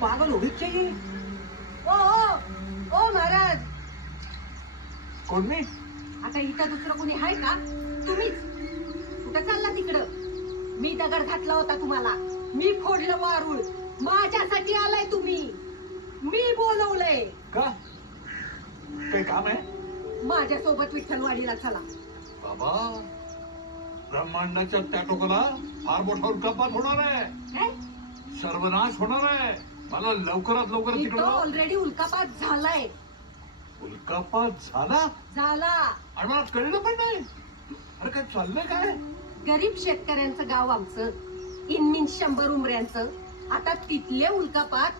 पागल हो गई क्या ये? ओ महाराज, कोण मी? आता इथं दुसरं कोणी आहे का? तुम्हीच. कुठं चालला तिकडं? मी दगड घातला होता तुम्हाला, मी फोडलं वारूळ. माझ्यासाठी आलाय तुम्ही, मी बोलवलंय. का काही काम आहे? माझ्यासोबत विठ्ठलवाडीला चला. बाबा, ब्रह्मांडाच्या त्या टोकाला फार मोठा उल्कापात होणार आहे. काय? सर्वनाश होणार आहे. मला लवकरात लवकर इथं तिकडं. ऑलरेडी उल्कापात झालाय. उल्कापात झाला झाला. आणि मला कळलं पण नाही. अरे काय चाललंय काय? गरीब शेतकऱ्यांचं गाव आमचं, इनमीन 100 उमऱ्यांचं. आता तिथले उल्कापात